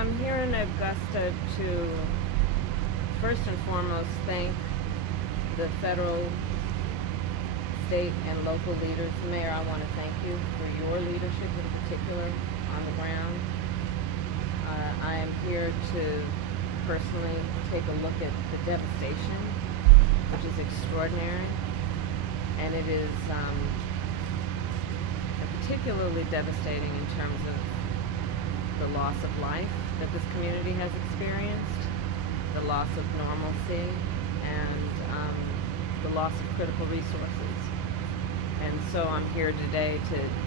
I'm here in Augusta to first and foremost thank the federal, state, and local leaders. Mayor, I want to thank you for your leadership in particular on the ground. I am here to personally take a look at the devastation, which is extraordinary, and it is particularly devastating in terms of the loss of life that this community has experienced, the loss of normalcy, and the loss of critical resources. And so I'm here today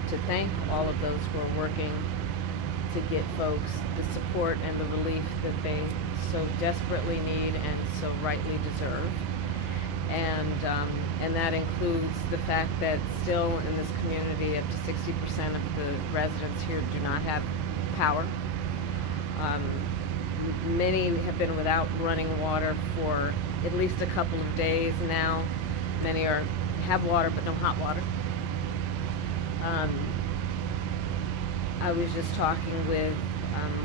to thank all of those who are working to get folks the support and the relief that they so desperately need and so rightly deserve. And that includes the fact that still in this community up to 60% of the residents here do not have power. Many have been without running water for at least a couple of days now. Many have water but no hot water. I was just talking with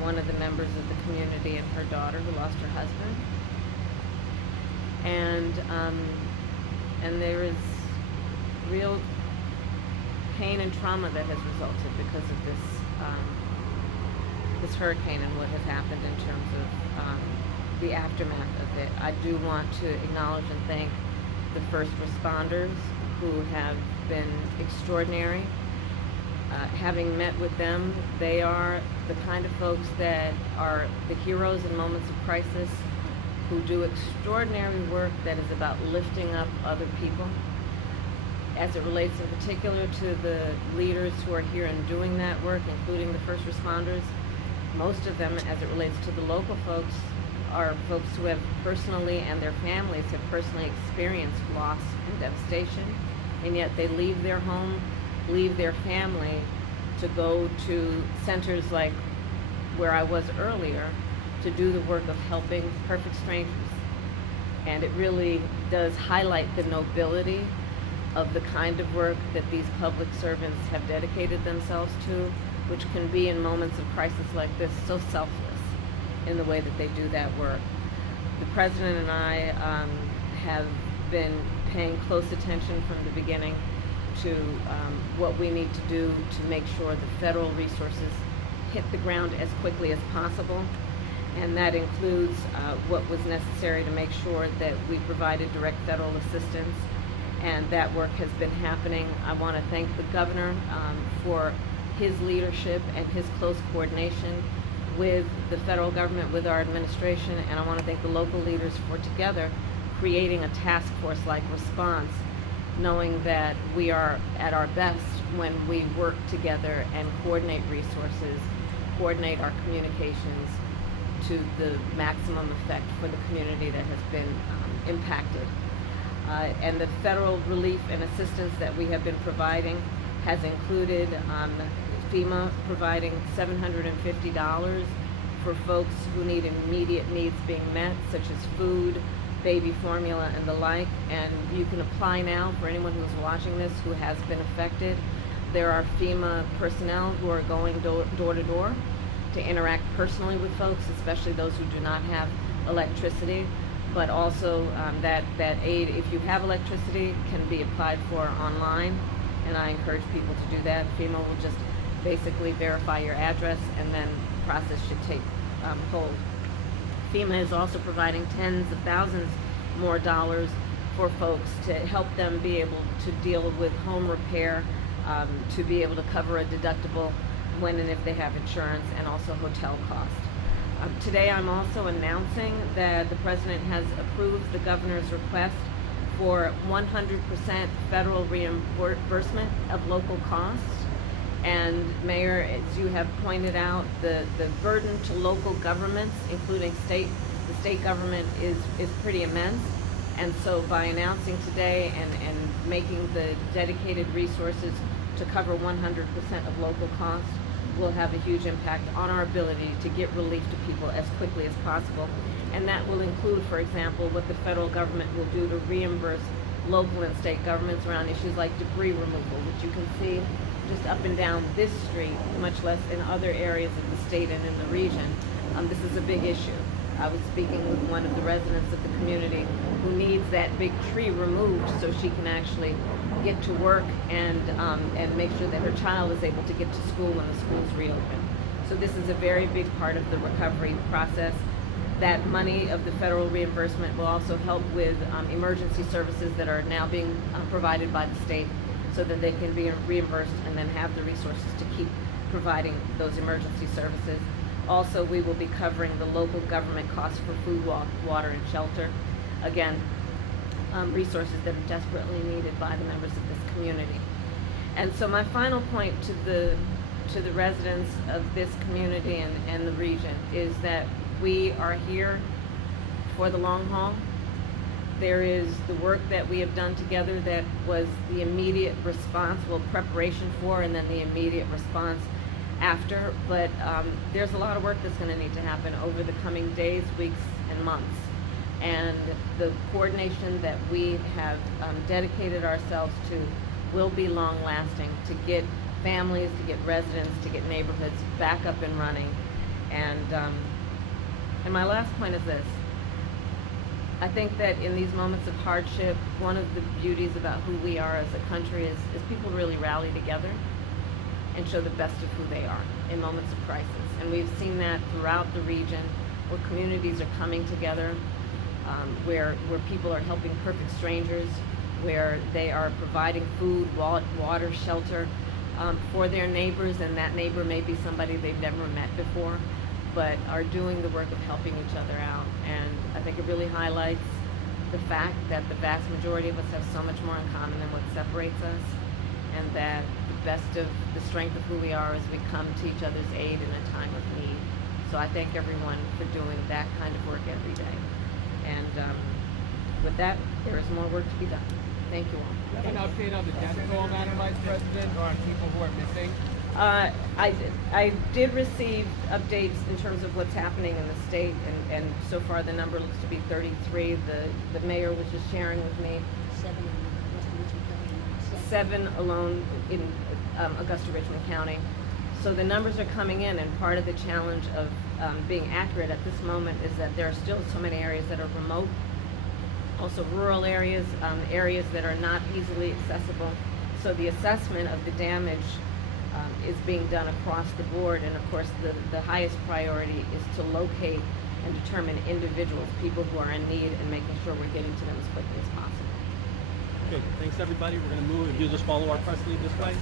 one of the members of the community and her daughter who lost her husband. And there is real pain and trauma that has resulted because of this hurricane and what has happened in terms of the aftermath of it. I do want to acknowledge and thank the first responders who have been extraordinary. Having met with them, they are the kind of folks that are the heroes in moments of crisis, who do extraordinary work that is about lifting up other people. As it relates in particular to the leaders who are here and doing that work, including the first responders, most of them, as it relates to the local folks, are folks who have personally, and their families have personally experienced loss and devastation, and yet they leave their home, leave their family to go to centers like where I was earlier to do the work of helping perfect strangers. And it really does highlight the nobility of the kind of work that these public servants have dedicated themselves to, which can be in moments of crisis like this so selfless in the way that they do that work. The President and I have been paying close attention from the beginning to what we need to do to make sure the federal resources hit the ground as quickly as possible. And that includes what was necessary to make sure that we provided direct federal assistance, and that work has been happening. I want to thank the governor for his leadership and his close coordination with the federal government, with our administration, and I want to thank the local leaders for together creating a task force-like response, knowing that we are at our best when we work together and coordinate resources, coordinate our communications to the maximum effect for the community that has been impacted. And the federal relief and assistance that we have been providing has included FEMA providing $750 for folks who need immediate needs being met, such as food, baby formula, and the like. And you can apply now for anyone who's watching this who has been affected. There are FEMA personnel who are going door to door to interact personally with folks, especially those who do not have electricity. But also that aid, if you have electricity, can be applied for online, and I encourage people to do that. FEMA will just basically verify your address, and then the process should take hold. FEMA is also providing tens of thousands more dollars for folks to help them be able to deal with home repair, to be able to cover a deductible when and if they have insurance, and also hotel costs. Today I'm also announcing that the President has approved the governor's request for 100% federal reimbursement of local costs. And Mayor, as you have pointed out, the burden to local governments, including the state government, is pretty immense. And so by announcing today and making the dedicated resources to cover 100% of local costs, will have a huge impact on our ability to get relief to people as quickly as possible. And that will include, for example, what the federal government will do to reimburse local and state governments around issues like debris removal, which you can see just up and down this street, much less in other areas of the state and in the region. This is a big issue. I was speaking with one of the residents of the community who needs that big tree removed so she can actually get to work and make sure that her child is able to get to school when the schools reopen. So this is a very big part of the recovery process. That money of the federal reimbursement will also help with emergency services that are now being provided by the state so that they can be reimbursed and then have the resources to keep providing those emergency services. Also, we will be covering the local government costs for food, water, and shelter. Again, resources that are desperately needed by the members of this community. And so my final point to the residents of this community and the region is that we are here for the long haul. There is the work that we have done together that was the immediate response, well, preparation for, and then the immediate response after. But there's a lot of work that's going to need to happen over the coming days, weeks, and months. And the coordination that we have dedicated ourselves to will be long-lasting to get families, to get residents, to get neighborhoods back up and running. And my last point is this. I think that in these moments of hardship, one of the beauties about who we are as a country is people really rally together and show the best of who they are in moments of crisis. And we've seen that throughout the region, where communities are coming together, where people are helping perfect strangers, where they are providing food, water, shelter for their neighbors, and that neighbor may be somebody they've never met before, but are doing the work of helping each other out. And I think it really highlights the fact that the vast majority of us have so much more in common than what separates us, and that the best of the strength of who we are is we come to each other's aid in a time of need. So I thank everyone for doing that kind of work every day. And with that, there is more work to be done. Thank you all. Do you have an update on the death toll, Madam Vice President, or on people who are missing? I did receive updates in terms of what's happening in the state, and so far the number looks to be 33. The mayor was just sharing with me 7 alone in Augusta, Richmond County. So the numbers are coming in, and part of the challenge of being accurate at this moment is that there are still so many areas that are remote, also rural areas, areas that are not easily accessible. So the assessment of the damage is being done across the board, and of course the highest priority is to locate and determine individuals, people who are in need, and making sure we're getting to them as quickly as possible. Okay, thanks everybody. We're going to move. If you just follow our press lead this way.